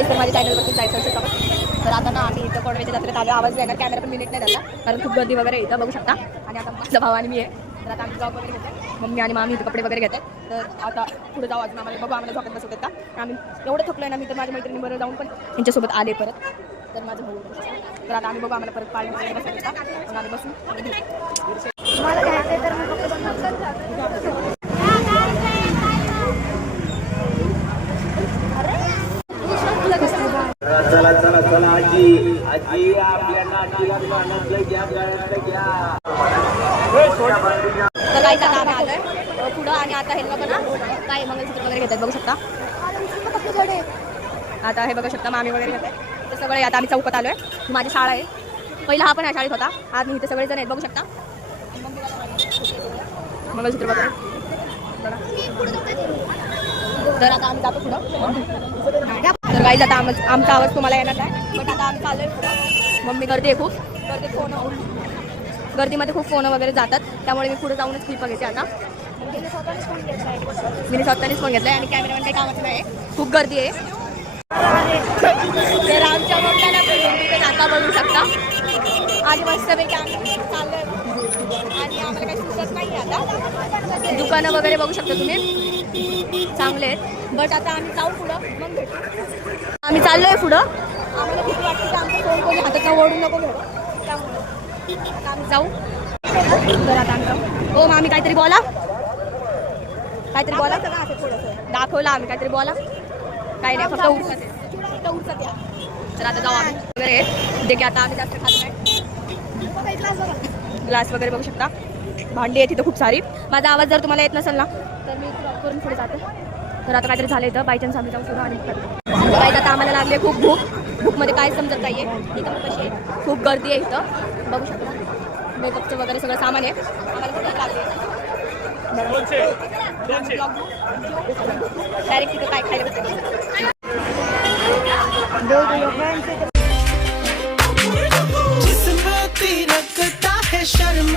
काही तर माझ्या चॅनलवरती जायचं असेल तर आता ना आम्ही इथं कोडवेच्या जत्रेत आलो. आवाज येणार, कॅमेरा पण मिनिट नाही त्याचा कारण खूप गर्दी वगैरे इथं बघू शकता. आणि आता माझा भाव आणि मी आहे तर आता आम्ही जॉब वगैरे घेते. मम्मी आणि मामी इथं कपडे वगैरे घेते. तर आता पुढे जाऊ अजून आम्हाला बघू आम्हाला झोपत बसवत का. आम्ही एवढं थकलोय ना मी तर माझ्या मैत्रिणीबरोबर जाऊन पण त्यांच्यासोबत आले परत. तर माझं भाऊ तर आता आम्ही बघू आम्हाला परत पाळी वगैरे बसवत का मग आम्ही बसू. मला घ्यायचं तर मग चला चला चला आजी आजी आपल्या नातीला पाण्यातलं घ्या गळ्यातलं घ्या. तर काही आता आम्ही आलोय पुढं आणि आता हे बघा ना काय मंगलसूत्र वगैरे घेतात बघू शकता. आता हे बघू शकता मामी वगैरे घेतात. तर सगळे आता आम्ही चौकात आलोय. ही माझी शाळा आहे. पहिला हा पण ह्या शाळेत होता. आज मी इथे सगळे जण आहेत बघू शकता. मंगलसूत्र वगैरे तर आता आम्ही जातो पुढं. तर काही आता आमचा आवाज तुम्हाला येणार नाही बट आता आम्ही चाललोय पुढं. मम्मी गर्दी आहे खूप. गर्दीमध्ये खूप फोन वगैरे जातात त्यामुळे मी पुढे जाऊनच क्लिप घेते. आता मी स्वतःनेच फोन घेतलाय आणि कॅमेरामॅन काही कामाचं नाही. खूप गर्दी आहे. तर आमच्या बघताना आता बघू शकता आणि मस्तपैकी आम्ही चाललोय आणि आम्हाला काही सुचत नाही. आता दुकानं वगैरे बघू शकता तुम्ही चांगले आहेत बट आता आम्ही जाऊ पुढं मग भेटू. आम्ही चाललोय पुढं. आम्हाला किती वाटतं की आमचं फोन कोणी हातात ओढू नको घेऊ त्यामुळे आता आम्ही जाऊ. तर आता आम्ही जाऊ. हो मग आम्ही काहीतरी बोला दाखवलं आम्ही काहीतरी बोला काही नाही फक्त उरकत या. तर आता जाऊ आम्ही वगैरे जे की आता आम्ही जास्त खात नाही. ग्लास वगैरे बघू शकता. भांडी आहे तिथं खूप सारी. माझा आवाज जर तुम्हाला येत नसेल ना तर मी करून पुढे जाते. तर आता काहीतरी झालं इथं बाय चान्स आम्ही जाऊ पुढं आणि बाईक आता आम्हाला लागली खूप भूकमध्ये काय समजत नाही आहे. इथं कशी आहे खूप गर्दी आहे इथं बघू शकता. मेकअपचं वगैरे सगळं सामान आहे आम्हाला कुठे लागले डायरेक्ट तिथं काय खायला जिसमें रखता है शर्म